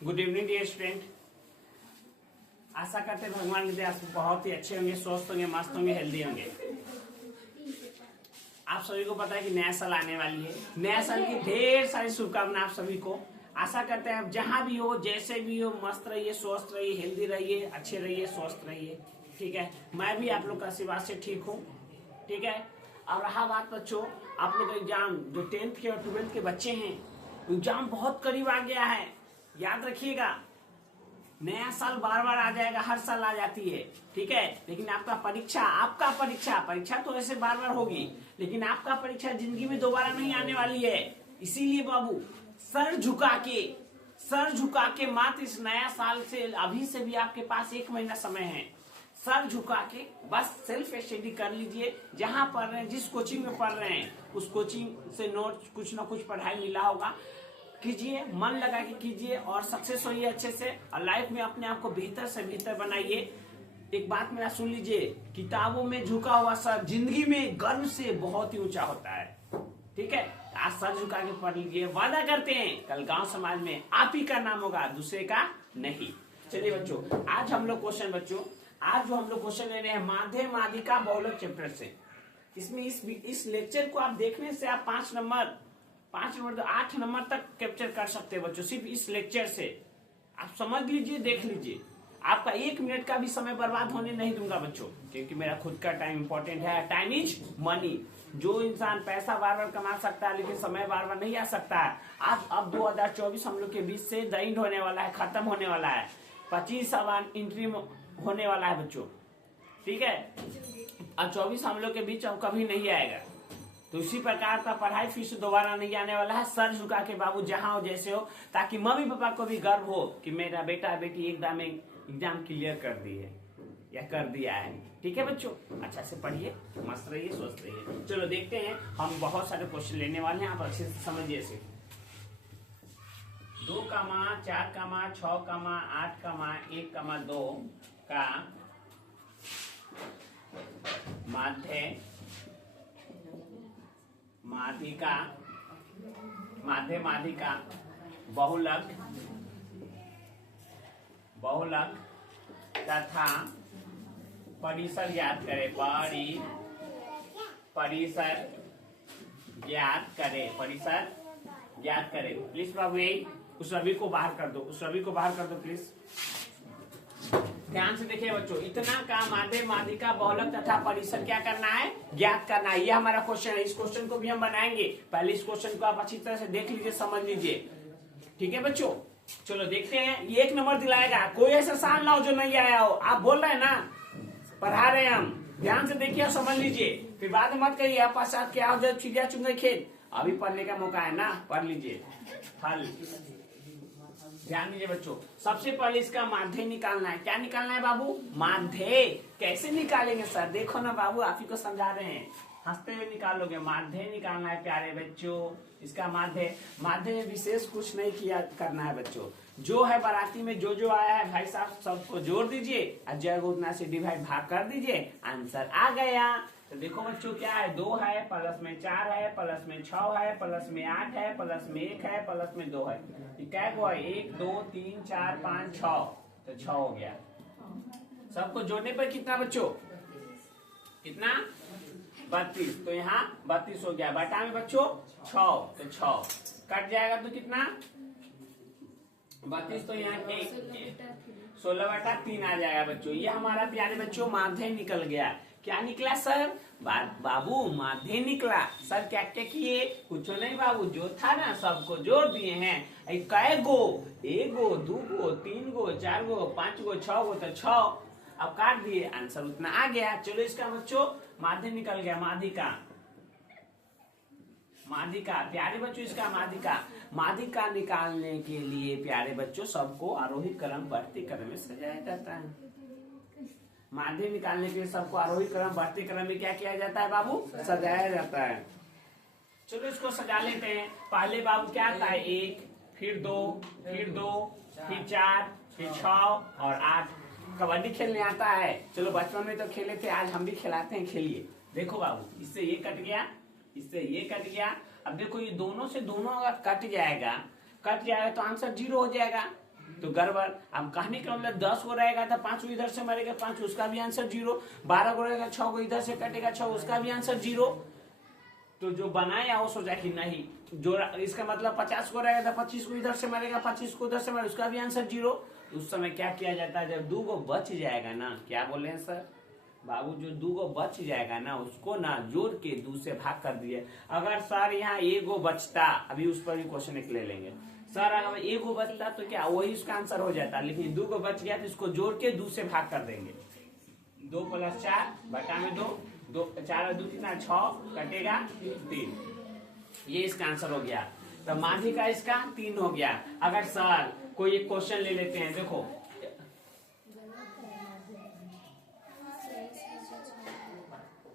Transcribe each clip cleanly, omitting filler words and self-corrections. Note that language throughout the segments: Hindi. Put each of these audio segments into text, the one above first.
Good evening dear student. आशा करते हैं भगवान की दया से बहुत ही अच्छे होंगे, स्वस्थ होंगे, मस्त होंगे, हेल्दी होंगे। आप सभी को पता है कि नया साल आने वाली है। नया साल की ढेर सारी शुभकामनाएं आप सभी को। आशा करते हैं आप जहां भी हो, जैसे भी हो, मस्त रहिए, स्वस्थ रहिए, हेल्दी रहिए, अच्छे रहिए, स्वस्थ रहिए। ठीक है, मैं भी आप लोग का आशीर्वाद से ठीक हूँ। ठीक है, और रहा बात बच्चों, आप लोग एग्जाम जो 10th के और 12th के बच्चे हैं, एग्जाम बहुत करीब आ गया है। याद रखिएगा, नया साल बार बार आ जाएगा, हर साल आ जाती है। ठीक है, लेकिन आपका परीक्षा तो ऐसे बार बार होगी, लेकिन आपका परीक्षा जिंदगी में दोबारा नहीं आने वाली है। इसीलिए बाबू सर झुका के मात्र इस नया साल से अभी से भी आपके पास 1 महीना समय है। सर झुका के बस सेल्फ स्टडी कर लीजिए। जहां पढ़ रहे हैं, जिस कोचिंग में पढ़ रहे हैं, उस कोचिंग से नोट कुछ ना कुछ पढ़ाई मिला होगा, कीजिए, मन लगा के कीजिए और सक्सेस होइए अच्छे से। और लाइफ में अपने आप को बेहतर से बेहतर बनाइए। एक बात मेरा सुन लीजिए, किताबों में झुका हुआ सर जिंदगी में गर्व से बहुत ही ऊंचा होता है। ठीक है, आज सर झुका के पढ़ लीजिए। वादा करते हैं कल गांव समाज में आप ही का नाम होगा, दूसरे का नहीं। चलिए बच्चों, आज जो हम लोग क्वेश्चन ले रहे हैं माध्य माध्यिका बहुलक चैप्टर से। इसमें इस लेक्चर को आप देखने से आप 5 नंबर 8 नंबर तक कैप्चर कर सकते हैं बच्चों। सिर्फ इस लेक्चर से आप समझ लीजिए, देख लीजिए। आपका 1 मिनट का भी समय बर्बाद होने नहीं दूंगा बच्चों, क्योंकि मेरा खुद का टाइम इंपॉर्टेंट है। Time is money. जो इंसान पैसा बार बार कमा सकता है, लेकिन समय बार बार नहीं आ सकता है। आज अब 2024 हम लोग के बीच से द एंड होने वाला है, खत्म होने वाला है। 25 सवाल एंट्री होने वाला है बच्चों। ठीक है, और 24 हम लोग के बीच अब कभी नहीं आएगा। तो इसी प्रकार का पढ़ाई फिर से दोबारा नहीं आने वाला है। सर झुका के बाबू जहां हो जैसे हो, ताकि मम्मी पापा को भी गर्व हो कि मेरा बेटा बेटी एकदम एग्जाम क्लियर कर दी है या कर दिया है। ठीक है बच्चों, अच्छा से पढ़िए, मस्त रहिए, स्वस्थ रहिए। चलो देखते हैं, हम बहुत सारे क्वेश्चन लेने वाले हैं, आप अच्छे से समझिए इसे। 2, 4, 6, 8, 1, 2 का माध्य माध्यिका बहुलक तथा परिसर ज्ञात करे। परिसर ज्ञात करे। प्लीज बाबू यही उस रवि को बाहर कर दो, प्लीज। ध्यान से देखिए बच्चों, इतना का माध्य माध्यिका बहुलक तथा परिसर क्या करना है, ज्ञात करना है। ये हमारा क्वेश्चन है। इस क्वेश्चन को भी हम बनाएंगे। पहले इस क्वेश्चन को आप अच्छी तरह से देख लीजिए, समझ लीजिए। ठीक है बच्चों, चलो देखते हैं। ये 1 नंबर दिलाएगा। कोई ऐसा साल ना हो जो नहीं आया हो। आप बोल रहे हैं ना, पढ़ा रहे हैं हम, ध्यान से देखिए और समझ लीजिए। फिर बाद में मत कहिए आपके साथ क्या हो जाए, चिड़िया चुंगे खेत। अभी पढ़ने का मौका है ना, पढ़ लीजिए। हल ध्यान दीजिए बच्चों, सबसे पहले इसका माध्य निकालना है। क्या निकालना है बाबू? माध्य। कैसे निकालेंगे सर? देखो ना बाबू, आप ही को समझा रहे हैं, हंसते हुए निकालोगे। माध्य निकालना है प्यारे बच्चों। इसका माध्य में विशेष कुछ नहीं किया करना है बच्चों। जो है बाराती में जो आया है भाई साहब, सबको जोड़ दीजिए और जगह उतना से डिवाइड भाग कर दीजिए, आंसर आ गया। तो देखो बच्चों, क्या है? 2 है, प्लस में 4 है, प्लस में 6 है, प्लस में 8 है, प्लस में 1 है, प्लस में 2 है। क्या हुआ? 1, 2, 3, 4, 5, 6। तो 6 हो गया। सबको जोड़ने पर कितना बच्चों? कितना? 32। तो यहाँ 32 हो गया। बटा में बच्चों 6, तो 6 कट जाएगा तो कितना? 32। तो यहाँ 16/3 आ जाएगा बच्चों। ये हमारा प्यारे बच्चों माध्य निकल गया। क्या निकला सर? बाबू माध्य निकला। सर क्या क्या किए? कुछ नहीं बाबू, जो था ना सबको जोड़ दिए हैं। कै गो? 1 गो, 2 गो, 3 गो, 4 गो, 5 गो, 6 गो, तो 6। अब काट दिए, आंसर उतना आ गया। चलो इसका बच्चों माध्य निकल गया। माध्यिका प्यारे बच्चों, इसका माध्यिका निकालने के लिए प्यारे बच्चों सबको आरोही क्रम बढ़ती क्रम में सजाया जाता है। माध्य निकालने के लिए सबको आरोही क्रम बढ़ते क्रम में क्या किया जाता है बाबू? सजाया जाता है। चलो इसको सजा लेते हैं। पहले बाबू क्या था? 1, फिर 2, फिर 4, फिर 6 और 8। कबड्डी खेलने आता है? चलो बचपन में तो खेले थे, आज हम भी खिलाते हैं, खेलिए। देखो बाबू, इससे ये कट गया, इससे ये कट गया। अब देखो, ये दोनों से दोनों अगर कट जाएगा तो आंसर 0 हो जाएगा। तो गड़बड़। हम कहने का मतलब 10 को रहेगा तो 5 को इधर से मरेगा 5, उसका भी आंसर 0। 12 को रहेगा 6 को इधर से कटेगा 6, उसका भी आंसर 0। तो जो बनाया वो सोचा कि नहीं, जो इसका मतलब 50 को रहेगा तो 25 को इधर से मरेगा 25 को उधर से मरेगा, उसका भी आंसर 0। उस समय क्या किया जाता है, जब 2 को बच जाएगा ना, क्या बोले हैं सर बाबू, जो 2 को बच जाएगा ना उसको ना जोड़ के 2 से भाग कर दिए। अगर सर यहाँ 1 को बचता, अभी उस पर भी क्वेश्चन एक ले लेंगे सर, अगर 1 को बचता तो क्या वही उसका आंसर हो जाता, लेकिन 2 को बच गया तो इसको जोड़ के 2 से भाग कर देंगे। 2 + 4 बटा में 2, 4 2 कितना 6 कटेगा 3, ये इसका आंसर हो गया। तो माध्य का इसका 3 हो गया। अगर सर कोई एक क्वेश्चन ले लेते हैं, देखो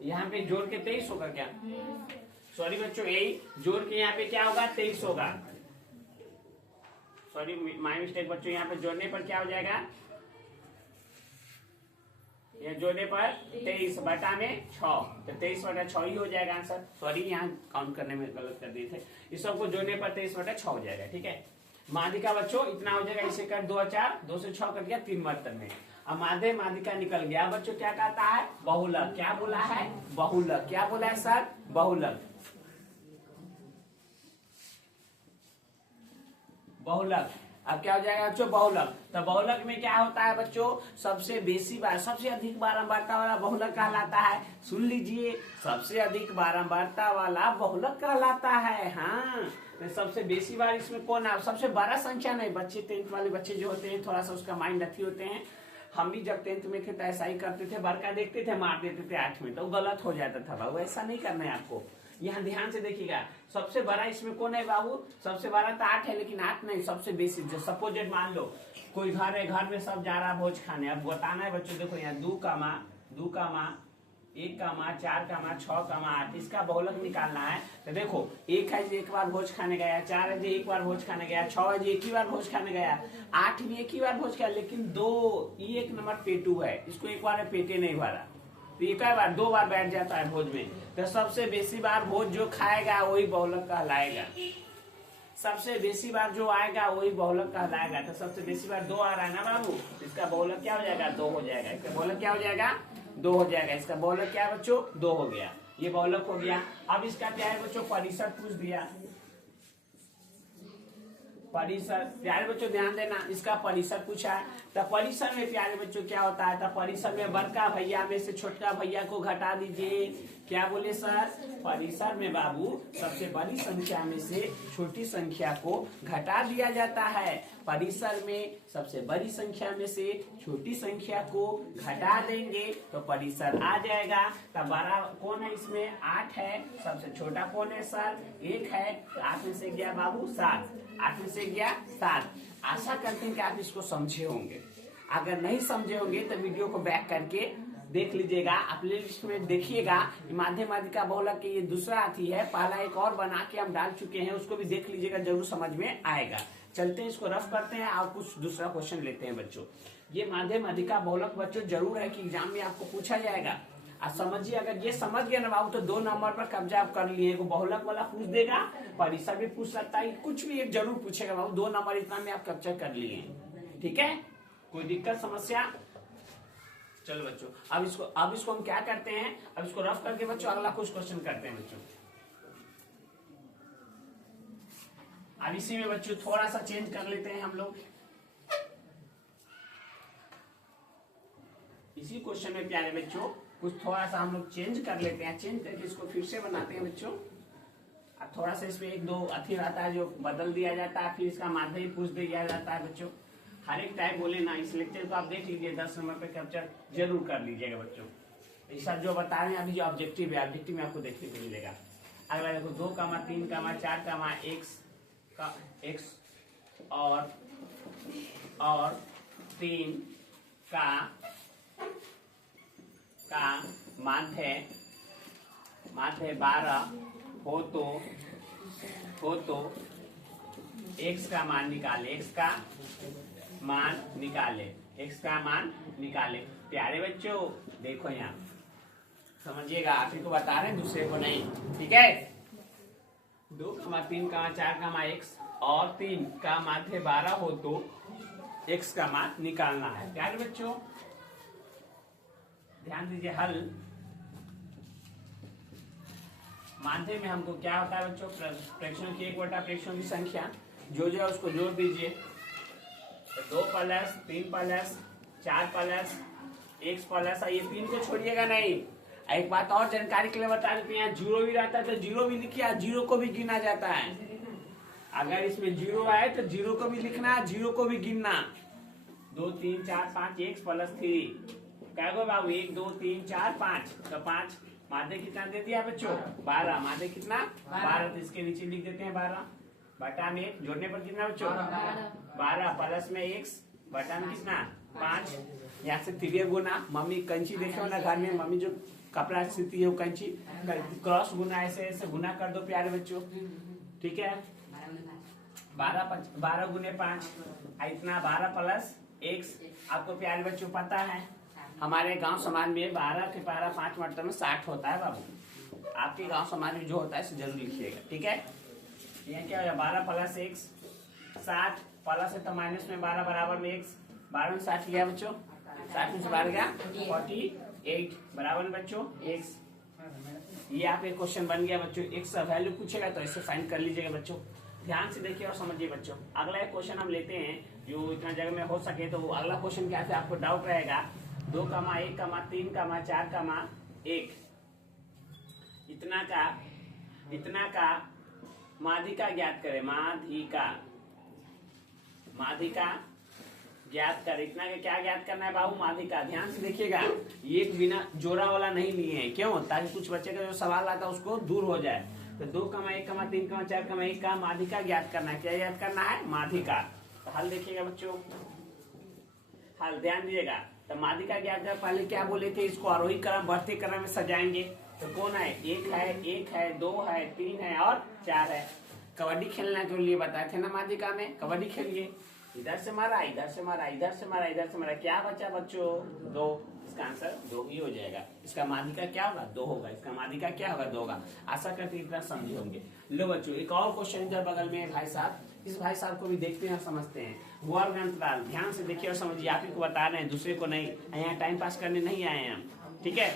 यहाँ पे जोड़ के 23 होगा क्या, सॉरी बच्चों यही जोड़ के यहाँ पे क्या होगा 23 होगा, सॉरी माय मिस्टेक बच्चों, यहाँ पे जोड़ने पर क्या हो जाएगा, ये जोड़ने पर 23 बटा में 6, तो 23 बटा 6 ही हो जाएगा आंसर। सॉरी यहाँ काउंट करने में गलत कर दिए थे, इस सबको जोड़ने पर 23 बटा 6 हो जाएगा। ठीक है, माध्यिका बच्चों इतना हो जाएगा, इसे कर 2 4, 2 से 6 कट गया 3 बर्तन में। अब माध्य माध्यिका निकल गया बच्चों, क्या कहता है बहुलक, क्या बोला है बहुलक, क्या बोला है सर बहुलक, बहुलक। अब क्या हो जाएगा बच्चों बहुलक, तो बहुलक में क्या होता है बच्चों, सबसे बेसी बार सबसे अधिक बारंबारता वाला बहुलक कहलाता है। सुन लीजिए, सबसे अधिक बारंबारता वाला बहुलक कहलाता है। हाँ, तो सबसे बेसी बार इसमें कौन है, सबसे बड़ा संख्या नहीं, बच्चे 10th वाले बच्चे जो होते हैं थोड़ा सा उसका माइंड अच्छी होते हैं, हम भी जब 10th में थे तो ऐसा ही करते थे, बड़का देखते थे मार देते थे 8 में, तो गलत हो जाता था बाबू, ऐसा नहीं करना है आपको। यहाँ ध्यान से देखिएगा, सबसे बड़ा इसमें कौन है बाबू, सबसे बड़ा तो 8 है, लेकिन 8 नहीं, सबसे बेसी जो सपोजेड मान लो कोई घर है, घर में सब जा रहा भोज खाने, अब बताना है बच्चों, देखो यहाँ 2 का माँ 1 का माँ 4 का माँ 6 का माँ 8, इसका बहुलक निकालना है। तो देखो 1 है जो एक बार भोज खाने गया, 4 है जो एक बार भोज खाने गया, 6 है जो एक ही बार भोज खाने गया, 8 भी एक ही बार भोज खाया, लेकिन 2 ये 1 नंबर पेटू है, इसको एक बार पेटे नहीं भरा, तो एक बार 2 बार बैठ जाता है भोज में, तो सबसे बेसी बार भोज जो खाएगा वही बहुलक कहलाएगा। सबसे बेसी बार जो आएगा वही बहुलक कहलाएगा। तो सबसे बेसी बार 2 आ रहा है ना बाबू, इसका बहुलक क्या हो जाएगा 2 हो जाएगा, इसका बहुलक क्या हो जाएगा 2 हो जाएगा, इसका बहुलक क्या है बच्चों 2 हो गया, ये बहुलक हो गया। अब इसका क्या है बच्चों, परिसर पूछ दिया, परिसर प्यारे बच्चों ध्यान देना, इसका परिसर पूछा है। तो परिसर में प्यारे बच्चों क्या होता है, तो परिसर में बड़का भैया में से छोटका भैया को घटा दीजिए, क्या बोले सर, परिसर में बाबू सबसे बड़ी संख्या में से छोटी संख्या को घटा दिया जाता है। परिसर में सबसे बड़ी संख्या में से छोटी संख्या को घटा देंगे तो परिसर आ जाएगा। तो बड़ा कौन है इसमें 8 है, सबसे छोटा कौन है सर 1 है, 8 में से गया बाबू 7, 8 में से गया 7। आशा करते हैं कि आप इसको समझे होंगे, अगर नहीं समझे होंगे तो वीडियो को बैक करके देख लीजिएगा, आप प्लेलिस्ट में देखिएगा, माध्य माध्यिका बहुलक की ये दूसरा आती है, पहला एक और बना के हम डाल चुके हैं, उसको भी देख लीजिएगा, जरूर समझ में आएगा। चलते हैं इसको रफ करते हैं और कुछ दूसरा क्वेश्चन लेते हैं बच्चों। ये माध्य माध्यिका बहुलक बच्चों जरूर है कि एग्जाम में आपको पूछा जाएगा, आप समझिए, अगर ये समझ गए ना बाबू तो 2 नंबर पर कब्जा आप कर लिए। बहुलक वाला पूछ देगा, परिसर भी पूछ सकता है, कुछ भी एक जरूर पूछेगा बाबू, 2 नंबर इतना में आप कब्जा कर लिए। ठीक है, कोई दिक्कत समस्या, चलो बच्चों अब इसको हम क्या करते हैं, अब इसको रफ करके बच्चों अगला कुछ क्वेश्चन करते हैं बच्चों। अब इसी में बच्चों थोड़ा सा चेंज कर लेते हैं हम लोग, इसी क्वेश्चन में प्यारे बच्चों कुछ थोड़ा सा हम लोग चेंज कर लेते हैं, चेंज करके इसको फिर से बनाते हैं बच्चों। अब थोड़ा सा इसमें 1-2 अथी रहता है जो बदल दिया जाता है, फिर इसका माध्यम पूछ दिया जाता है बच्चों। हर एक टाइप बोले ना, इस लेक्चर को आप देख लीजिए, 10 नंबर पे कैप्चर जरूर कर लीजिएगा बच्चों। इस जो बता रहे हैं अभी जो ऑब्जेक्टिव है, ऑब्जेक्टिव में आपको देखने को मिलेगा। अगला देखो 2 का 3 का 4 का x का x और 3 का माध्य 12 हो तो x का मान निकाले, x का मान निकाले। प्यारे बच्चों देखो यहाँ समझिएगा, आप ही को बता रहे हैं दूसरे को नहीं, ठीक है। 2 का 3 का 4 का x और 3 का माध्य 12 हो तो x का मान निकालना है। प्यारे बच्चों ध्यान दीजिए, हल मानते में हमको क्या होता है बच्चों, फ्रैक्शन की 1/, फ्रैक्शन की संख्या जो है उसको जोड़ दीजिए। तो 2 plus 3 plus 4 plus x plus, ये 3 को छोड़िएगा नहीं। एक बात और जानकारी के लिए बता देते हैं, जीरो भी रहता है तो जीरो भी लिखिए, जीरो को भी गिना जाता है। अगर इसमें जीरो आए तो जीरो को भी लिखना, जीरो को भी गिनना। 2 3 4 5 x प्लस 3 क्या होगा बाबू, 1 2 3 4 5, तो 5 माध्य कितना दे दिया बच्चों, 12। माध्य कितना 12, तो इसके नीचे लिख देते हैं 12 बटा में 1, जोड़ने पर कितना बच्चों 12 प्लस में x बटा में कितना 5। यहाँ से त्रिय गुना, मम्मी कंची देखे हो ना घर में, मम्मी जो कपड़ा सिलती है वो कंची, क्रॉस गुना ऐसे ऐसे गुना कर दो प्यारे बच्चों, ठीक है। 12 गुने 5 इतना 12 प्लस x। आपको प्यारे बच्चों पता है हमारे गांव समाज में 12 के पारा 5 मतलब में 60 होता है बाबू। आपके गांव समाज में जो होता है जरूर लिखिएगा, ठीक है। ये क्या हो 12 प्लस x 60 प्लस है तो माइनस में 12 बराबर में x, 12 में 60 गया बच्चों, 60 में से 12 गया 48 बराबर में बच्चों x। ये आप एक क्वेश्चन बन गया बच्चों। x का वैल्यू पूछेगा तो इसे फाइंड कर लीजिएगा बच्चों। ध्यान से देखिए और समझिए बच्चों। अगला एक क्वेश्चन हम लेते हैं जो इतना जगह में हो सके, तो अगला क्वेश्चन क्या है आपको डाउट रहेगा, 2, 1, 3, 4, 1 इतना का माध्यिका ज्ञात करें। माध्यिका ज्ञात कर, इतना का क्या ज्ञात करना है बाबू, माध्यिका। ध्यान से देखिएगा, ये बिना जोड़ा वाला नहीं लिए हैं, क्यों, ताकि कुछ बच्चे का जो सवाल आता है उसको दूर हो जाए। तो 2, 1, 3, 4, 1 का माध्यिका ज्ञात करना है। क्या ज्ञात करना है, माध्यिका। तो हल देखिएगा बच्चों, हल ध्यान दीजिएगा। तो माध्यिका ज्ञात कर, पहले क्या बोले थे, इसको आरोही क्रम बढ़ते क्रम में सजाएंगे। तो कौन है, 1 है 2 है 3 है और 4 है। कबड्डी खेलने के लिए बताए थे ना माध्यिका में, कबड्डी खेलिए, इधर से मारा इधर से मारा इधर से मारा इधर से मारा, क्या बचा बच्चों 2। इसका आंसर 2 ही हो जाएगा। इसका माध्यिका क्या होगा, 2 होगा। इसका माध्यिका क्या होगा, 2 होगा। आशा करते इतना समझे होंगे। लो बच्चों एक और क्वेश्चन इधर बगल में है भाई साहब, इस भाई साहब को भी देखते हैं और समझते हैं। वर्ग अंतराल, ध्यान से देखिए और समझिए, आप ही को बता रहे हैं दूसरे को नहीं, यहाँ टाइम पास करने नहीं आए हैं हम, ठीक है।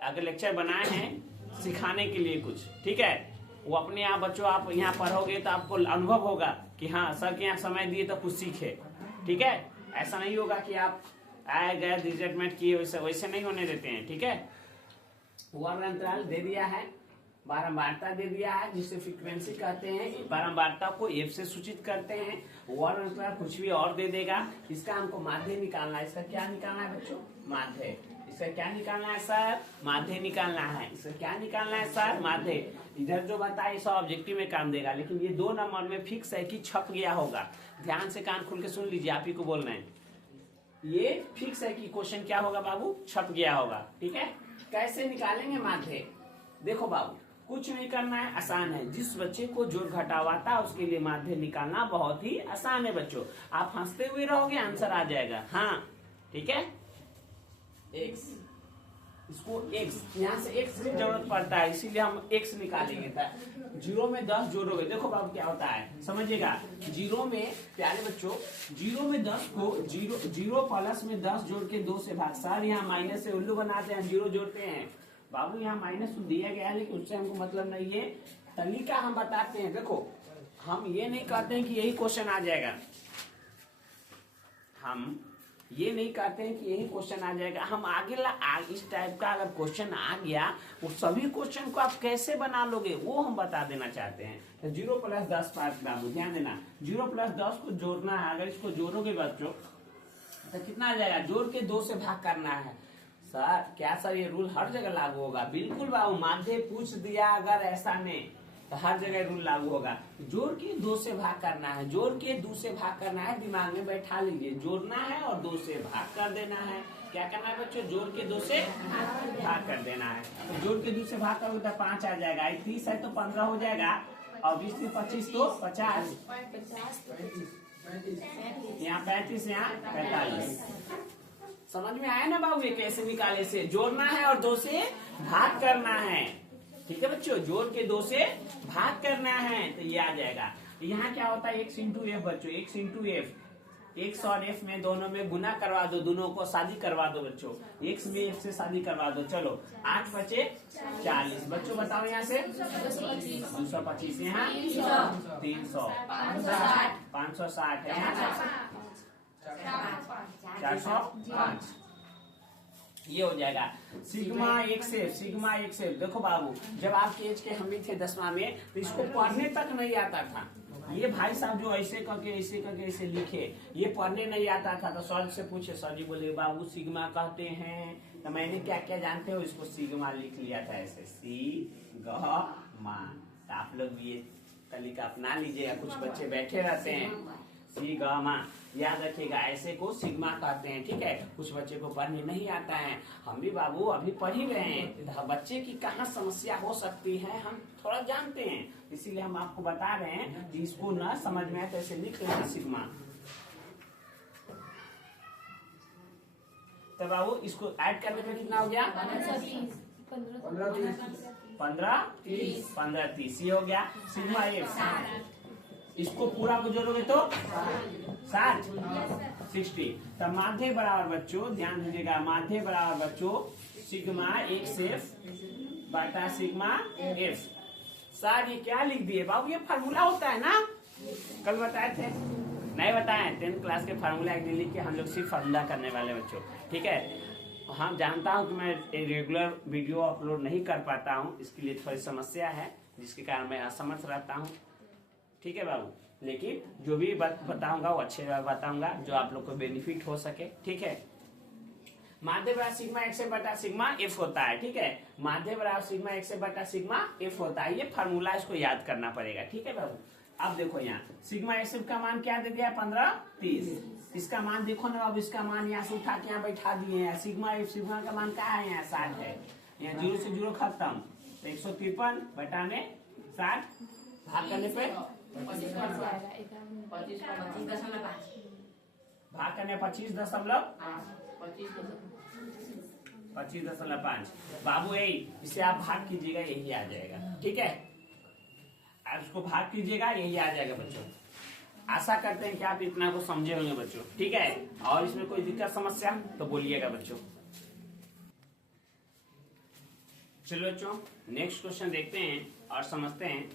अगर लेक्चर बनाए हैं सिखाने के लिए कुछ, ठीक है, वो अपने आप बच्चों आप यहाँ पढ़ोगे तो आपको अनुभव होगा कि हाँ सर के यहाँ समय दिए तो कुछ सीखे, ठीक है। ऐसा नहीं होगा कि आप आए गए रिजल्टमेंट किए, वैसे नहीं होने देते हैं, ठीक है। वर्ग अंतराल दे दिया है, बारंबारता दे दिया है जिसे फ्रीक्वेंसी कहते हैं, बारंबारता को f से सूचित करते हैं। वर्ग अंतराल कुछ भी और दे देगा। इसका हमको माध्य निकालना है। इसका क्या निकालना है बच्चों, माध्य। इसका क्या निकालना है सर, माध्य निकालना है। इसका क्या निकालना है सर, माध्य। इधर जो बताए सब ऑब्जेक्टिव में काम देगा, लेकिन ये 2 नंबर में फिक्स है कि छप गया होगा। ध्यान से कान खोल के सुन लीजिए, आप ही को बोलना है, ये फिक्स है कि क्वेश्चन क्या होगा बाबू, छप गया होगा, ठीक है। कैसे निकालेंगे माध्य, देखो बाबू कुछ नहीं करना है, आसान है। जिस बच्चे को जोड़ घटाव आता है उसके लिए माध्य निकालना बहुत ही आसान है बच्चों। आप हंसते हुए रहोगे आंसर आ जाएगा, हाँ ठीक है। x, इसको x, यहाँ से x की जरूरत पड़ता है इसीलिए हम x निकालेंगे। 0 में 10 जोड़ोगे, देखो बाबू क्या होता है समझिएगा। 0 में प्यारे बच्चों, 0 में 10 को 0 प्लस में 10 जोड़ के 2 से भाग। सर यहाँ माइनस से उल्लू बनाते हैं, 0 जोड़ते हैं बाबू। यहाँ माइनस तो दिया गया है लेकिन उससे हमको मतलब नहीं है, तरीका हम बताते हैं। देखो हम ये नहीं कहते हैं कि यही क्वेश्चन आ जाएगा, हम ये नहीं कहते हैं कि यही क्वेश्चन आ जाएगा। हम आगे इस टाइप का अगर क्वेश्चन आ गया, वो सभी क्वेश्चन को आप कैसे बना लोगे वो हम बता देना चाहते हैं। तो 0 + 10 पास बाबू ध्यान देना, 0 + 10 को जोड़ना है। अगर इसको जोड़ोगे बच्चों तो कितना आ जाएगा, जोड़ के 2 से भाग करना है। सर क्या सर ये रूल हर जगह लागू होगा? बिल्कुल बाबू, माध्य पूछ दिया अगर ऐसा नहीं तो हर जगह रूल लागू होगा। जोड़ के 2 से भाग करना है, जोड़ के 2 से भाग करना है, दिमाग में बैठा लीजिए। जोड़ना है और 2 से भाग कर देना है। क्या करना है बच्चों, जोड़ के 2 से भाग कर देना है। तो जोड़ के 2 से भाग करोगे तो 5 आ जाएगा। 30 है तो 15 हो जाएगा, और 20 से 25 तो 50, यहाँ 35, यहाँ 45। समझ में आया ना बाबू, ये कैसे निकाले से? जोड़ना है और 2 से भाग करना है, ठीक है बच्चों। जोड़ के 2 से भाग करना है तो ये आ जाएगा। यहाँ क्या होता है x इंटू एफ बच्चों, x इंटू एफ, x और f में दोनों में गुना करवा दो, दोनों को शादी करवा दो बच्चों, x में f से शादी करवा दो। चलो 8 बचे 40, बच्चों बताओ यहाँ से 225, यहाँ 300, 560 है, यहाँ 405, ये हो जाएगा। Sigma x F, sigma x F. देखो बाबू, जब आपके एज के हम भी थे 10वां में तो इसको पढ़ने तक नहीं आता था। ये भाई साहब जो ऐसे करके ऐसे लिखे, ये पढ़ने नहीं आता था। तो सर से पूछे, सर जी बोले बाबू सिग्मा कहते हैं, तो मैंने क्या क्या जानते हो, इसको सिग्मा लिख लिया था ऐसे, सिग्मा। तो आप लोग ये तरीका अपना लीजिएगा। कुछ बच्चे बैठे रहते हैं, सिग्मा याद रखिएगा, ऐसे को सिग्मा कहते हैं, ठीक है। कुछ बच्चे को पढ़ने नहीं आता है, हम भी बाबू अभी पढ़ ही रहे हैं। बच्चे की कहाँ समस्या हो सकती है हम थोड़ा जानते हैं, इसीलिए हम आपको बता रहे हैं कि इसको न समझ में आए तो ऐसे लिख लेना सिग्मा। तो बाबू इसको ऐड करने में कितना हो गया, 15 30, ये हो गया सिग्मा एफ। इसको पूरा को जोड़ोगे तो 60। तो माध्य बराबर बच्चों ध्यान दीजिएगा, माध्य बराबर बच्चों सिग्मा एक्स एफ बटा सिग्मा एफ। सर ये क्या लिख दिए बाबू, ये फार्मूला होता है ना, कल बताए थे, नहीं बताए। 10th क्लास के फार्मूला एक दिन लिख के हम लोग सिर्फ फार्मूला करने वाले बच्चों, ठीक है। हम जानता हूँ कि मैं रेगुलर वीडियो अपलोड नहीं कर पाता हूँ, इसके लिए थोड़ी समस्या है, जिसके कारण मैं असमर्थ रहता हूँ, ठीक है बाबू। लेकिन जो भी बात बताऊंगा वो अच्छे बताऊंगा, जो आप लोग को बेनिफिट हो सके, ठीक है। माध्य बराबर सिग्मा एक्स बटा सिग्मा एफ होता है, ठीक है। माध्य बराबर सिग्मा एक्स बटा सिग्मा एफ होता है, ये फार्मूला इसको याद करना पड़ेगा, ठीक है बाबू। अब देखो यहाँ सिग्मा एक्स का मान क्या दे दिया, 15 30। इसका मान देखो ना बाबू, इसका मान यहाँ से उठा के यहाँ बैठा दिए हैं। सिग्मा एफ, सिग्मा का मान क्या है, यहाँ 60 है, यहाँ 0 से 0 खत्म, 153 बटा में 60, भाग करने पे 25.5 बाबू, यही इसे आप भाग कीजिएगा, यही आ जाएगा, ठीक है। आप इसको भाग कीजिएगा, यही आ जाएगा बच्चों। आशा करते हैं कि आप इतना को समझे होंगे बच्चों, ठीक है। और इसमें कोई दिक्कत समस्या तो बोलिएगा बच्चों। चलो बच्चों नेक्स्ट क्वेश्चन देखते हैं और समझते हैं।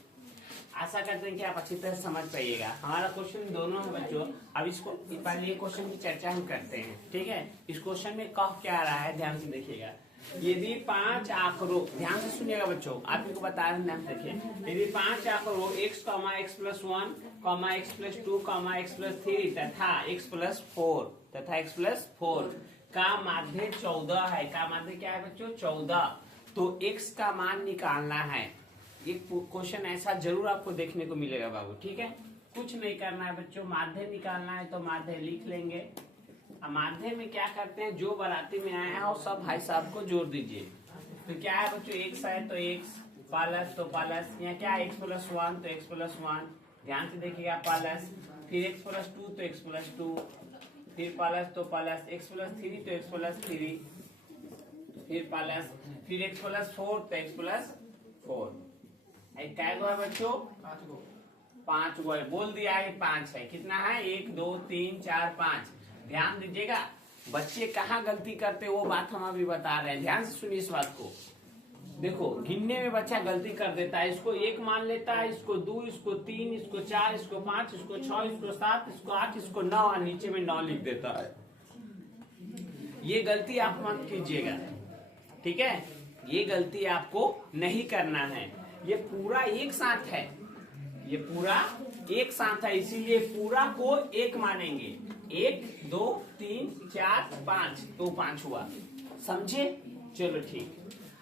आशा करते हैं कि आप अच्छी तरह समझ पाइएगा। हमारा क्वेश्चन दोनों है बच्चों। अब इसको पहले ये क्वेश्चन की चर्चा हम करते हैं, ठीक है। इस क्वेश्चन में कह क्या आ रहा है, ध्यान से देखिएगा। यदि 5 आंकड़ों, ध्यान से सुनिएगा बच्चों, आप इनको बता रहे हैं, ध्यान से देखिए। यदि 5 आंकड़ों x, x + 1, x + 2, x + 3 तथा x + 4 का माध्य 14 है। का माध्य क्या है बच्चों, 14। तो x का मान निकालना है। एक क्वेश्चन ऐसा जरूर आपको देखने को मिलेगा बाबू, ठीक है। कुछ नहीं करना है बच्चों, माध्य निकालना है तो माध्य लिख लेंगे। अब माध्य में क्या करते हैं, जो बाराती में आया है वो सब भाई साहब को जोड़ दीजिए। तो क्या है बच्चों, x है तो x, प्लस तो प्लस, यहाँ क्या है x + 1 तो x + 1, ध्यान से देखिएगा, प्लस, फिर x + 2 तो x + 2, फिर प्लस तो प्लस, x + 3 तो x + 3, फिर प्लस, फिर x + 4 तो x + 4। क्या गो है बच्चों, 5 गो है, बोल दिया है 5 है। कितना है, 1 2 3 4 5। ध्यान दीजिएगा, बच्चे कहाँ गलती करते वो बात हम अभी बता रहे हैं, ध्यान से सुनिए इस बात को। देखो गिनने में बच्चा गलती कर देता है, इसको 1 मान लेता है, इसको 2, इसको 3, इसको 4, इसको 5, इसको 6, इसको 7, इसको 8, इसको 9 और नीचे में 9 लिख देता है। ये गलती आप मत कीजिएगा, ठीक है। ये गलती आपको नहीं करना है। ये पूरा एक साथ है, ये पूरा एक साथ है, इसीलिए पूरा को 1 मानेंगे। 1 2 3 4 5, तो 5 हुआ, समझे। चलो ठीक।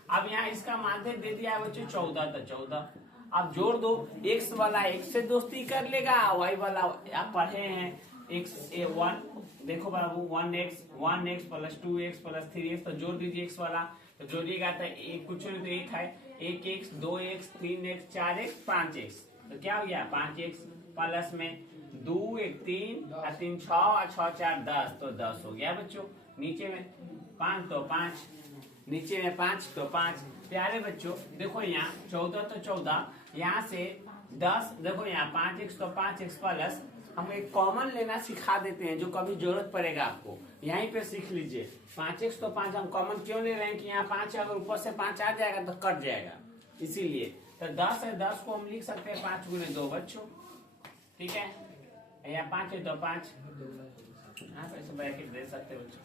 अब यहाँ इसका माध्य दे दिया है बच्चों 14, तो 14। अब जोड़ दो, x वाला x से दोस्ती कर लेगा, y वाला आप पढ़े हैं x 1, देखो बाबू 1x + 2x + 3x, तो जोड़ दीजिए x वाला, तो जोड़िएगा तो कुछ नहीं तो 1 है, 1x 2x 3x 4x 5x, तो क्या हो गया 5x, प्लस में 2 1 3 और 3 6 और 6 4 10, तो 10 हो गया बच्चों। नीचे में 5 तो 5, नीचे में 5 तो 5। प्यारे बच्चों देखो यहाँ 14 तो 14, यहाँ से 10 देखो यहाँ 5x तो 5x प्लस, हम एक कॉमन लेना सिखा देते हैं जो कभी जरूरत पड़ेगा आपको, यहीं पे सीख लीजिए। 5x तो 5 हम कॉमन क्यों ले रहे हैं कि यहाँ 5 अगर ऊपर से 5 आ जाएगा तो कट जाएगा, इसीलिए। तो 10 है, 10 को हम लिख सकते हैं 5 गुने 2 बच्चों, ठीक है। यहाँ 5 है तो 5, यहाँ पे ब्रैकेट दे सकते हैं बच्चों।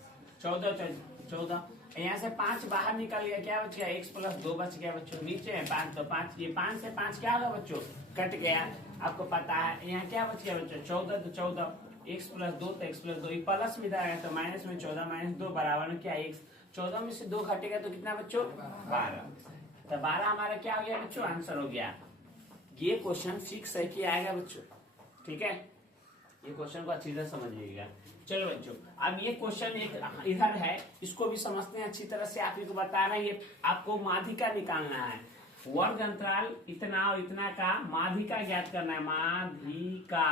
14 यहाँ से 5 बाहर निकल गया, क्या बच गया, x प्लस 2 बच गया बच्चों। नीचे है 5 तो 5, ये 5 से 5 क्या होगा बच्चों, कट गया, आपको पता है। यहाँ क्या बच गया बच्चों, 14 तो 14, x प्लस 2 तो x प्लस 2, प्लस में जाएगा तो माइनस में 14 माइनस 2 बराबर में क्या x, 14 में से 2 घटेगा तो कितना बच्चों, 12। तो 12 हमारा क्या हो गया बच्चों, आंसर हो गया। ये क्वेश्चन फिक्स है कि आएगा बच्चों, ठीक है। ये क्वेश्चन को अच्छी तरह समझ लीजिएगा। चलो बच्चों, अब ये क्वेश्चन एक इधर है, इसको भी समझते हैं अच्छी तरह से। आप ही को बता रहे हैं, ये आपको माध्यिका निकालना है, वर्ग अंतराल इतना और इतना का माध्यिका ज्ञात करना है। माध्यिका,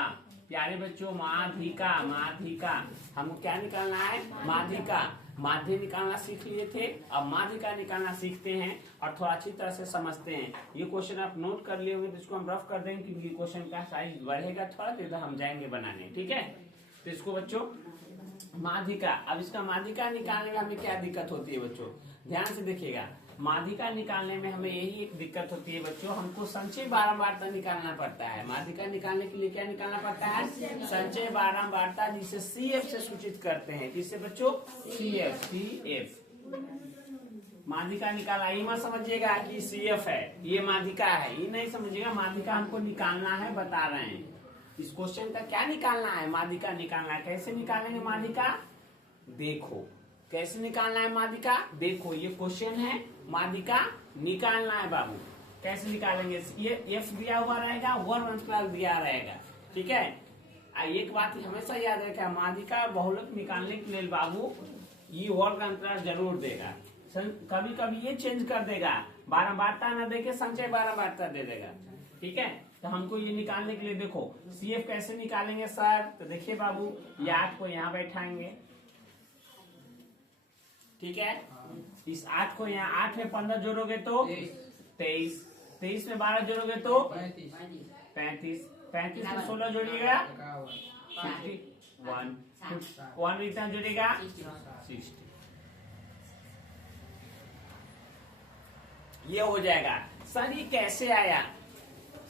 प्यारे बच्चों, माध्यिका, माध्यिका हमको क्या निकालना है, माध्यिका। माध्य निकालना सीख लिए थे, अब माध्यिका निकालना सीखते हैं और थोड़ा अच्छी तरह से समझते हैं। ये क्वेश्चन आप नोट कर लिए होंगे तो इसको हम रफ कर देंगे, क्योंकि क्वेश्चन का साइज बढ़ेगा थोड़ा, तो हम जाएंगे बनाने, ठीक है। तो इसको बच्चों माध्यिका, अब इसका माध्यिका निकालने में हमें क्या दिक्कत होती है बच्चों, ध्यान से देखिएगा। माध्यिका निकालने में हमें यही एक दिक्कत होती है बच्चों, हमको संचय बारंबारता निकालना पड़ता है। माध्यिका निकालने के लिए क्या निकालना पड़ता है, संचय बारंबारता, जिसे CF से सूचित करते हैं। किससे बच्चों, CF। माध्यिका निकाला, ये मत समझिएगा कि CF है ये माध्यिका है, ये नहीं समझिएगा। माध्यिका हमको निकालना है, बता रहे हैं। इस क्वेश्चन का क्या निकालना है, माध्यिका निकालना है। कैसे निकालेंगे माध्यिका, देखो कैसे निकालना है माध्यिका, देखो ये क्वेश्चन है, माध्यिका निकालना है बाबू। कैसे निकालेंगे, ये F दिया हुआ रहेगा, वर्ग अंतराल दिया रहेगा, ठीक है। एक बात हमेशा याद रखें, माध्यिका बहुलक निकालने के लिए बाबू ये वर्ग अंतराल जरूर देगा। कभी कभी ये चेंज कर देगा, बारंबारता न देके संचय बारंबारता दे देगा, ठीक है। तो हमको ये निकालने के लिए देखो CF कैसे निकालेंगे सर, तो देखिए बाबू, ये 8 को यहाँ बैठाएंगे, ठीक है। इस 8 को यहाँ, 8 में 15 जोड़ोगे तो 23, 23 में 12 जोड़ोगे तो 35, 35 में 16 जोड़िएगा 51, 1 में इतना जोड़ेगा 60, ये हो जाएगा। सर ये कैसे आया,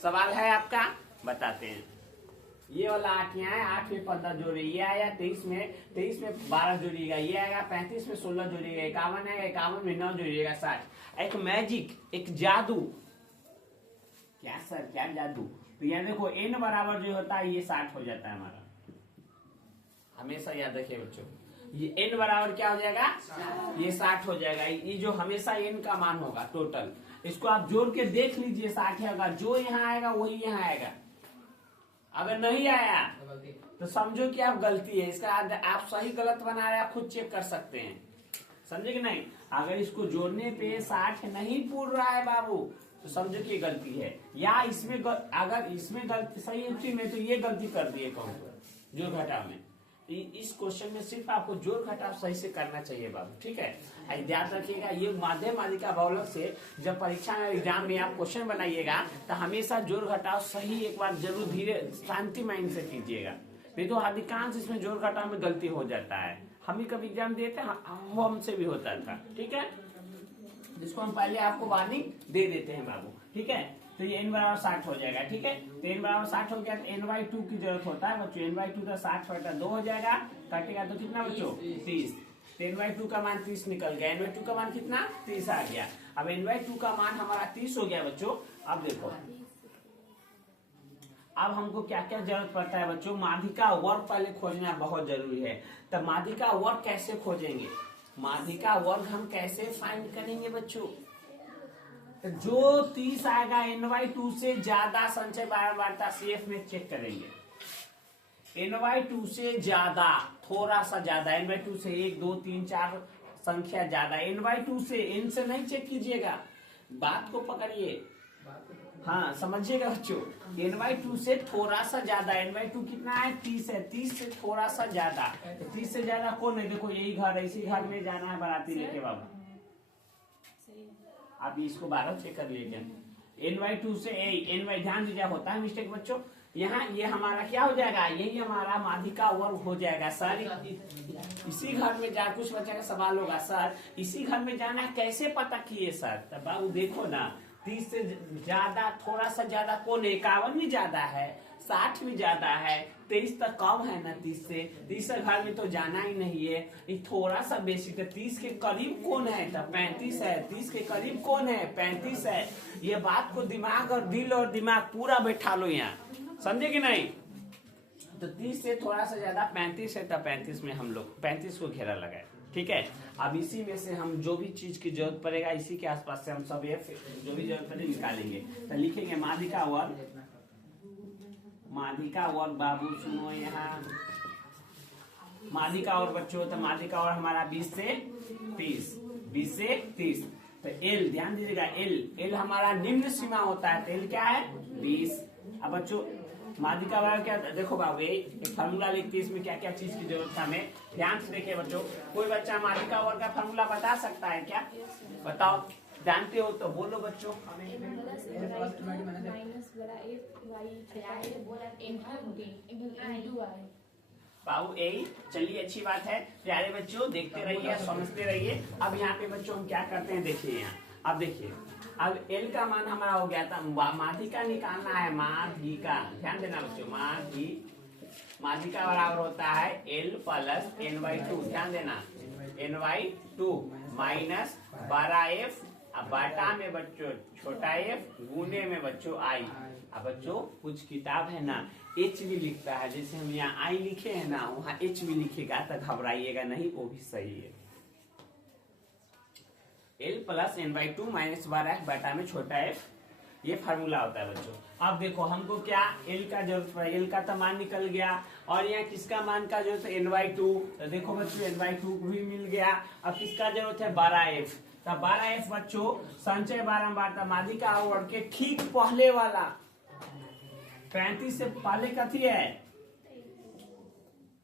सवाल है आपका, बताते हैं। ये वाला 8 यहाँ है, 8 में 15 जोड़े, ये आया 23 में 12 जोड़िएगा, ये आएगा 35 में 16 जोड़िएगा, 51 है, 51 में 9 जोड़िएगा 60। एक मैजिक, एक जादू, क्या सर क्या जादू, तो यहाँ देखो n बराबर जो होता है ये 60 हो जाता है हमारा, हमेशा याद रखिए बच्चों। ये n बराबर क्या हो जाएगा, ये 60 हो जाएगा। ये जो हमेशा n का मान होगा टोटल, इसको आप जोड़ के देख लीजिए, 60 होगा, जो यहाँ आएगा वही यहाँ आएगा। अगर नहीं आया तो समझो कि आप गलती है, इसका आप सही गलत बना रहे हैं, आप खुद चेक कर सकते हैं, समझे कि नहीं। अगर इसको जोड़ने पे 60 नहीं पूर रहा है बाबू, तो समझो कि गलती है, या इसमें अगर इसमें गलती सही उठी में, तो ये गलती कर दिए कौन, जोड़ घटाव में। इस क्वेश्चन में सिर्फ आपको जोड़ घटाव सही से करना चाहिए बाबू, ठीक है। याद रखिएगा, ये माध्यम माध्यिका बहुलक से जब परीक्षा में एग्जाम में आप क्वेश्चन बनाइएगा तो हमेशा जोड़ घटाव सही एक बार जरूर धीरे शांति माइंड से कीजिएगा, नहीं तो अधिकांश इसमें जोड़ घटाव में गलती हो जाता है। हम ही कभी एग्जाम देते हैं, हमसे भी होता था, ठीक है। जिसको हम पहले आपको वार्निंग दे देते हैं बाबू, ठीक है। तो ये n बराबर 60 हो जाएगा, ठीक है। तो n बराबर 60 हो गया तो n/2 की जरूरत होता है बच्चों, n/2 का 60 बटा 2 हो जाएगा, काटेगा तो कितना बच्चों 30, तो n/2 का मान 30 निकल गया, n/2 का मान कितना 30 आ गया। अब n/2 का मान हमारा 30 हो गया बच्चों। अब देखो, अब हमको क्या क्या जरूरत पड़ता है बच्चों, माध्यिका वर्ग पहले खोजना बहुत जरूरी है। तो माध्यिका वर्ग कैसे खोजेंगे, माध्यिका वर्ग हम कैसे फाइंड करेंगे बच्चों, जो 30 आएगा n/2 से ज्यादा संचय बारंबारता CF में चेक करेंगे। n/2 से ज्यादा, थोड़ा सा ज्यादा, n/2 से 1 2 3 4 संख्या ज्यादा, n/2 से, n से नहीं चेक कीजिएगा, बात को पकड़िए, हाँ समझिएगा बच्चों। n/2 से थोड़ा सा ज्यादा, n/2 कितना है 30 है, 30 से थोड़ा सा ज्यादा, 30 से ज्यादा कौन है, देखो यही घर है, इसी घर में जाना है बाराती लेके बाबू। आप इसको 12 चेक कर लीजिए, NY2 से NY, ध्यान दीजिए होता है मिस्टेक बच्चों। यहाँ ये हमारा क्या हो जाएगा, यही हमारा माध्यिका वर्ग हो जाएगा सर। इसी घर में जा, कुछ बच्चे का सवाल होगा सर इसी घर में जाना कैसे पता किए सर। तब बाबू देखो ना 30 से ज्यादा, थोड़ा सा ज्यादा कौन है, 51 भी ज्यादा है, 60 भी ज्यादा है, 23 तक कम है ना 30 से। 30 घर में तो जाना ही नहीं है, ये थोड़ा सा बेसिक है। 30 के करीब कौन है, तब 35 है। 30 के करीब कौन है, 35 है। ये बात को दिमाग और दिल और दिमाग पूरा बैठा लो यहाँ, समझे कि नहीं। तो 30 से थोड़ा सा ज्यादा 35 है, तब 35 में हम लोग 35 को घेरा लगाए, ठीक है। अब इसी में से हम जो भी चीज की जरूरत पड़ेगा इसी के आसपास से हम सब ये जो भी जरूरत पड़ेगी निकालेंगे। तो लिखेंगे माध्यिका वर्ग, माध्यिका वर्ग बाबू सुनो यहाँ, माध्यिका वर्ग बच्चों, तो माध्यिका वर्ग हमारा 20 से 30, 20 से 30। तो एल ध्यान दीजिएगा, एल हमारा निम्न सीमा होता है, तो एल क्या है 20। अब बच्चों माध्यिका वर्ग क्या, देखो बाबू एक फार्मूला लिखते हैं, इसमें क्या क्या चीज की जरूरत है हमें, ध्यान से देखिए बच्चों। कोई बच्चा माध्यिका वर्ग का फार्मूला बता सकता है क्या, बताओ, जानते हो तो बोलो बच्चों। बाबू यही, चलिए अच्छी बात है प्यारे बच्चों, देखते रहिए समझते रहिए। अब यहाँ पे बच्चों हम क्या करते हैं देखिए यहाँ, अब देखिए अब एल का मान हमारा हो गया था, माध्यिका निकालना है, माध्यिका ध्यान देना बच्चों, माध्यिका बराबर होता है एल प्लस NY2, ध्यान देना NY2 माइनस 12F, अब बाटा में बच्चों छोटा f, गुने में बच्चों I। अब बच्चों कुछ किताब है ना H भी लिखता है, जैसे हम यहाँ I लिखे है ना वहाँ H भी लिखेगा, तो घबराइएगा नहीं, वो भी सही है। L plus NY2 minus 12F बाटा में छोटा f, ये फार्मूला होता है बच्चों। अब देखो हमको क्या L का जरूरत पड़ा, L का तो मान निकल गया, और यहाँ किसका मान का जरूरत है NY2, तो देखो बच्चों NY2 भी मिल गया। अब किसका जरूरत है 12F, तब 12F बच्चों संचय बारंबार, माध्यिका वर्ग के ठीक पहले वाला 35 से पहले कथी है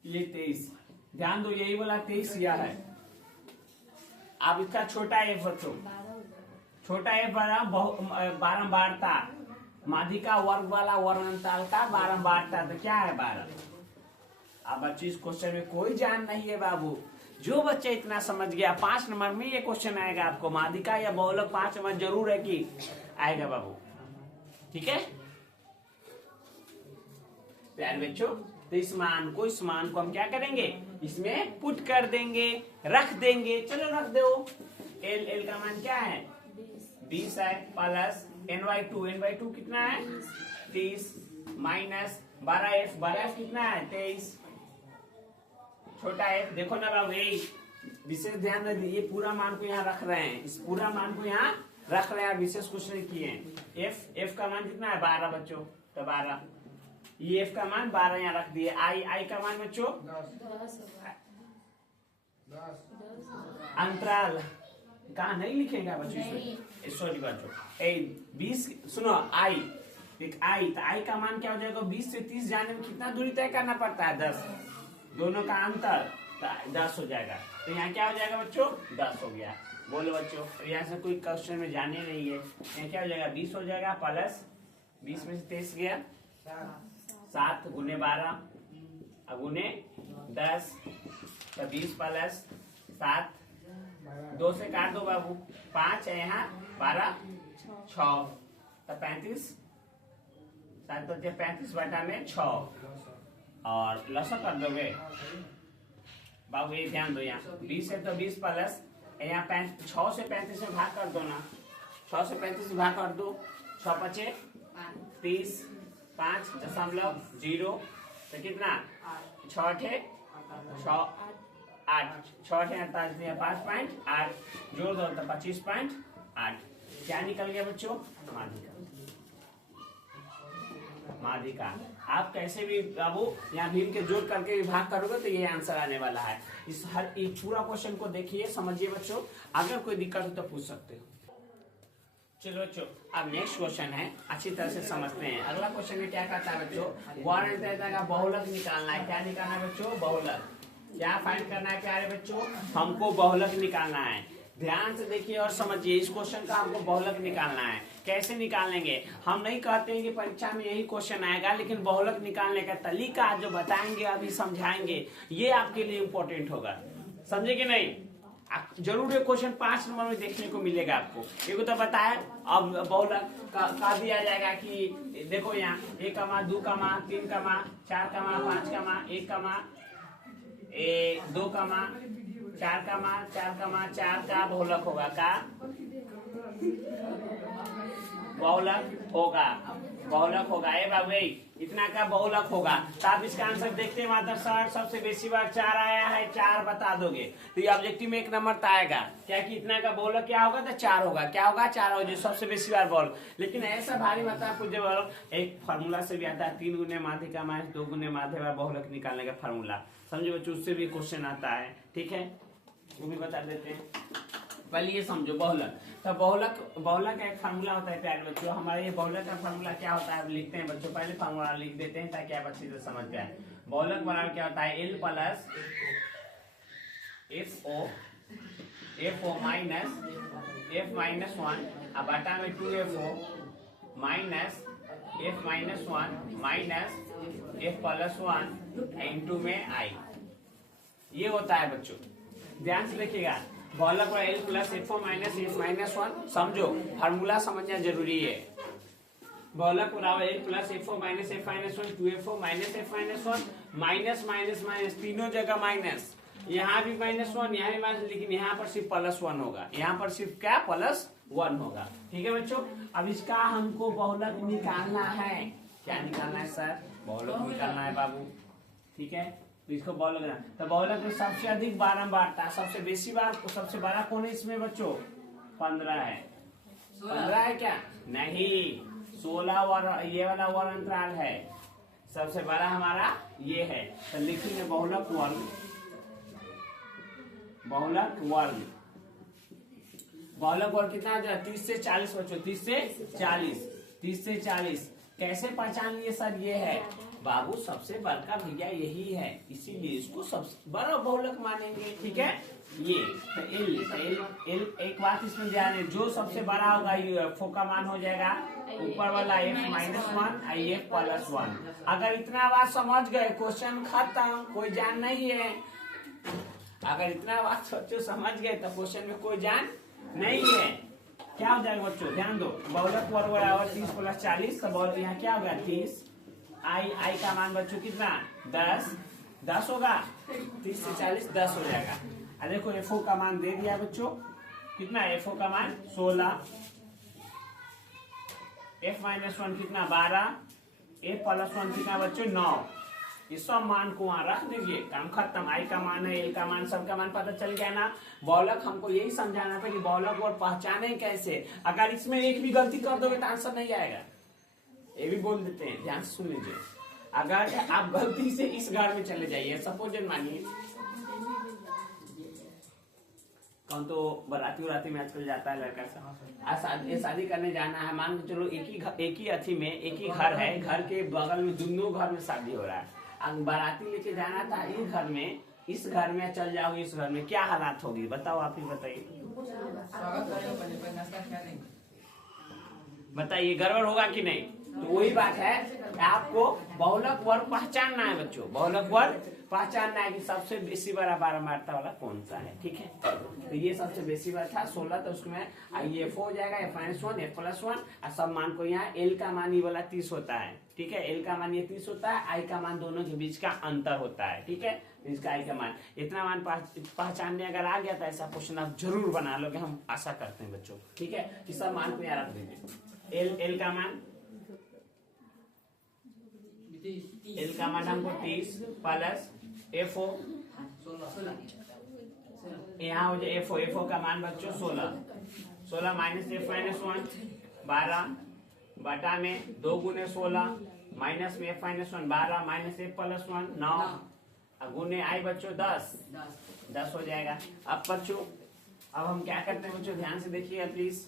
ये 23, ध्यान दो यही वाला 23 यह है। अब इसका छोटा f बच्चों, छोटा f बारंबारता, माध्यिका वर्ग वाला वर्णनताल का बारंबारता, तो क्या है 12। अब बच्चों इस क्वेश्चन में कोई जान नहीं है बाबू, जो बच्चा इतना समझ गया 5 नंबर में ये क्वेश्चन आएगा आपको, माध्यिका या बहुलक 5 नंबर जरूर है कि आएगा बाबू, ठीक है प्यारे बच्चों। तो इस मान को हम क्या करेंगे, इसमें पुट कर देंगे, रख देंगे, चलो रख दो। एल का मान क्या है 20 है, प्लस NY2 कितना है 30, माइनस 12F कितना है 23, छोटा f, देखो ना बाबू यही विशेष ध्यान रखिए, ये पूरा मान को यहाँ रख रहे हैं, इस पूरा मान को यहाँ रख रहे हैं, विशेष क्वेश्चन किए हैं। f का मान कितना है 12 बच्चों, तो 12, ये f का मान 12 यहाँ रख दिए। I का मान बच्चों 10, अंतराल कहाँ नहीं लिखेगा बच्चों, सॉरी बच्चों 20, सुनो I तो I का मान क्या हो जाएगा, 20 से 30 जाने में कितना दूरी तय करना पड़ता है 10, दोनों का अंतर 10 हो जाएगा, तो यहाँ क्या हो जाएगा बच्चों 10 हो गया। बोलो बच्चों, यहाँ से कोई क्वेश्चन में जाने नहीं है, यहाँ क्या हो जाएगा 20 हो जाएगा, प्लस 20 में से 23 गया 7 गुने 12 गुने 10, तो 20 प्लस 7, 2 से काट दो बाबू, 5 है यहाँ 12 6, तो 35, 7 बचे 35 बटा में 6, और लसा कर दोगे बाबू, ये ध्यान दो यहाँ 20 है तो 20 प्लस यहाँ 6 से 35 में भाग कर दो ना, 6 से 35 में भाग कर दो, 6 बचे 30, 5.0, तो कितना 6 है 8, 6 है 5.8, जोड़ दो तो 25.8, क्या निकल गया बच्चों माध्यिका। आप कैसे भी बाबू यहाँ भीम के जोड़ करके विभाग करोगे तो ये आंसर आने वाला है। इस हर एक पूरा क्वेश्चन को देखिए समझिए बच्चों, अगर कोई दिक्कत हो तो पूछ सकते हो। चलो बच्चों अब नेक्स्ट क्वेश्चन है, अच्छी तरह से समझते हैं। अगला क्वेश्चन में क्या कहता है बच्चों, वर्ण का बहुलक निकालना है। क्या निकालना है बच्चों, बहुलक। क्या फाइंड करना है प्यारे बच्चों, हमको बहुलक निकालना है। ध्यान से देखिए और समझिए, इस क्वेश्चन का हमको बहुलक निकालना है। कैसे निकालेंगे? हम नहीं कहते हैं कि परीक्षा में यही क्वेश्चन आएगा, लेकिन बहुलक निकालने का तरीका जो बताएंगे, अभी समझाएंगे, ये आपके लिए इम्पोर्टेंट होगा। समझे कि नहीं? जरूर ये क्वेश्चन 5 नंबर में देखने को मिलेगा आपको। एक तो बताया, अब बहुलक का दिया जाएगा कि देखो यहाँ 1, 2, 3, 4, 5, 1, 2, 4 का बहुलक होगा। का बहुलक होगा ए बाबू, इतना का बहुलक होगा। तो आप इसका आंसर देखते हैं मात्र सर, सबसे बेसी बार 4 आया है, 4 बता दोगे तो ये ऑब्जेक्टिव में 1 नंबर तो आएगा। क्या कि इतना का बहुलक क्या होगा? तो 4 होगा। क्या होगा? 4 होगा, जो सबसे बेसी बार बहुलक। लेकिन ऐसा भारी मतलब आपको जब एक फार्मूला से भी आता है, 3 गुने माध्य का माइनस 2 गुने माध्य का बहुलक निकालने का फार्मूला, समझे बच्चों? उससे भी क्वेश्चन आता है, ठीक है, वो भी बता देते हैं। पहले ये समझो बहुलक। तो बहुलक का एक फार्मूला होता है प्यारे बच्चों। हमारे ये बहुलक का फार्मूला क्या होता है, अब लिखते हैं बच्चों। पहले फार्मूला लिख देते हैं ताकि आप अच्छी से समझ जाए। बहुलक बराबर क्या होता है? L plus FO minus F minus 1 अब बटा में 2FO minus F minus 1 minus F plus 1 into में I। ये होता है बच्चों, ध्यान से देखिएगा। बहुलक पर L plus FO minus F minus 1, समझो फार्मूला समझना जरूरी है। बहुलक बराबर L plus FO minus F minus 1 2FO minus F minus 1 minus minus minus तीनों जगह माइनस, यहाँ भी -1 यहाँ भी माइनस, लेकिन यहाँ पर सिर्फ +1 होगा, यहाँ पर सिर्फ क्या +1 होगा। ठीक है बच्चों, अब इसका हमको बहुलक निकालना है। क्या निकालना है सर? बहुलक निकालना है बाबू, ठीक है। तो इसको बहुलक, तो बहुलक में सबसे अधिक बारंबारता, सबसे बेसी बार, सबसे बड़ा कौन है इसमें बच्चों? 15 है। 15 है क्या? नहीं, 16 वर्ग, ये वाला वर्ग अंतराल है, सबसे बड़ा हमारा ये है। तो लिखेंगे बहुलक वर्ग, बहुलक वर्ग। बहुलक वर्ग कितना है? 30 से 40 बच्चों, 30 से 40, 30 से 40। कैसे पहचान लिए सर? ये है बाबू, सबसे बड़का भैया यही है, इसीलिए इसको सबसे बड़ा बहुलक मानेंगे, ठीक है। ये तो एल एक बात इसमें ध्यान है, जो सबसे बड़ा होगा UFO का मान हो जाएगा ऊपर वाला F माइनस 1 IF प्लस 1। अगर इतना बात समझ गए, क्वेश्चन खत्म, कोई जान नहीं है। अगर इतना बात सोचो समझ गए तो क्वेश्चन में कोई जान नहीं है। क्या हो जाएगा बच्चों? ध्यान दो, बहुलक वर्ग बराबर 30 प्लस 40, तो यहाँ क्या होगा? 30। आई का मान बच्चों कितना? 10 होगा। 30 से 40 10 हो जाएगा। अब देखो FO का मान दे दिया बच्चों, कितना? FO का मान 16, F माइनस 1 कितना? 12, F प्लस 1 कितना बच्चों? 9। इस सब मान को वहां रख दीजिए, काम खत्म। आई का मान है, L का मान, सबका मान पता चल गया ना। बहुलक हमको यही समझाना था कि बहुलक और पहचाने कैसे। अगर इसमें एक भी गलती कर दोगे तो आंसर नहीं आएगा, ये भी बोल देते हैं, ध्यान से सुन लीजिए। अगर आप गलती से इस घर में चले जाइए, सपोज मानिए कौन तो बराती में आजकल जाता है लड़का सब, शादी करने जाना है, मान के चलो एक ही अथी में एक ही घर है, घर के बगल में दोनों घर में शादी हो रहा है। बाराती लेके जाना था इस घर में, इस घर में चल जाओ, इस घर में क्या हालात होगी बताओ? आप ही बताइए, बताइए गड़बड़ होगा कि नहीं? तो वही बात है, आपको बहुलक वर्ग पहचानना है बच्चों, बहुलक वर्ग पहचानना है कि सबसे बेसी बड़ा बारंबारता वाला कौन सा है, ठीक है। तो ये सबसे बेसी बार था 16, तो उसमें IF हो जाएगा F माइनस 1 F प्लस 1, और सब मान को यहाँ L का मान ये वाला 30 होता है, ठीक है। L का मान ये 30 होता है, I का मान दोनों के बीच का अंतर होता है, ठीक है। इसका I का मान, इतना मान पहचानने अगर आ गया तो ऐसा क्वेश्चन आप जरूर बना लोगे, हम आशा करते हैं बच्चों, ठीक है। इस सब मान को यहाँ रख दीजिए। L का मान, L का मान हमको 30 प्लस FO, यहाँ हो जाए FO का मान बच्चों 16 माइनस F माइनस 1 12 बटा में 2 गुने 16 माइनस में F minus 1 12 minus F plus 1 9 गुने I बच्चों 10 हो जाएगा। अब बच्चों अब हम क्या करते हैं बच्चों, ध्यान से देखिएगा प्लीज।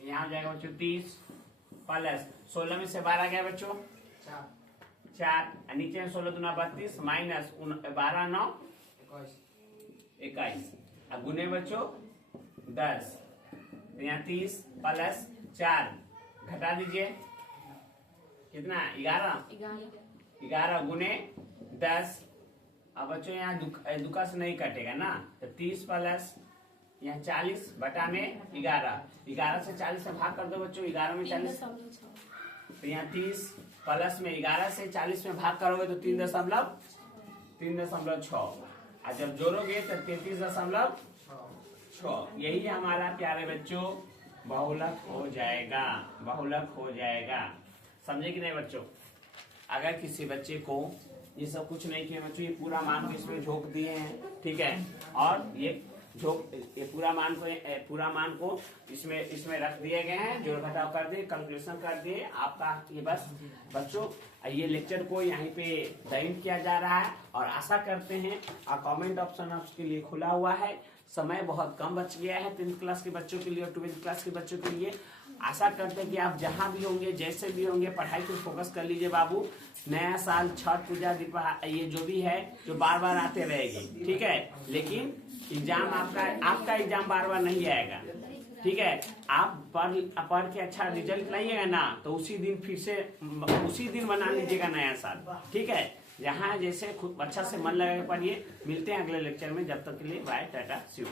यहाँ हो जाएगा बच्चों 30 प्लस 16 में से 12 गया बच्चों 4, नीचे में 16 दूना 32 माइनस 12 9 21, अब गुने बच्चों 10 तो यहाँ 30 प्लस 4 घटा दीजिए कितना 11 गुने 10। अब बच्चों यहाँ दुका से नहीं कटेगा ना, तो 30 प्लस यहाँ 40 बटा में 11 से 40 से भाग कर दो बच्चों, 11 में 40 तो यहाँ 30 प्लस में 11 से 40 में भाग करोगे तो 3.6 और जब जोड़ोगे तो 33.6। यही हमारा प्यारे बच्चों बहुलक हो जाएगा। समझे कि नहीं बच्चों? अगर किसी बच्चे को ये सब कुछ नहीं किया बच्चों, ये पूरा मान को इसमें झोंक दिए हैं, ठीक है, और ये पूरा मान को इसमें रख दिए गए हैं, जोड़ घटाव कर दिए, कैलकुलेशन कर दिए आपका। ये बस बच्चों ये लेक्चर को यहीं पे एंड किया जा रहा है और आशा करते हैं कमेंट ऑप्शन आपके लिए खुला हुआ है। समय बहुत कम बच गया है 10th क्लास के बच्चों के लिए और 12th क्लास के बच्चों के लिए। आशा करते हैं कि आप जहां भी होंगे, जैसे भी होंगे, पढ़ाई पर फोकस कर लीजिए बाबू। नया साल, छठ पूजा, ये जो भी है जो बार बार आते रहेगी, ठीक है, लेकिन एग्जाम आपका एग्जाम बार बार नहीं आएगा, ठीक है। आप पढ़ के अच्छा रिजल्ट लाइएगा ना तो उसी दिन बना लीजिएगा नया साल, ठीक है। जहाँ जैसे खुद अच्छा से मन लगा के पढ़िए। मिलते हैं अगले लेक्चर में, जब तक के लिए बाय टाटा सी यू।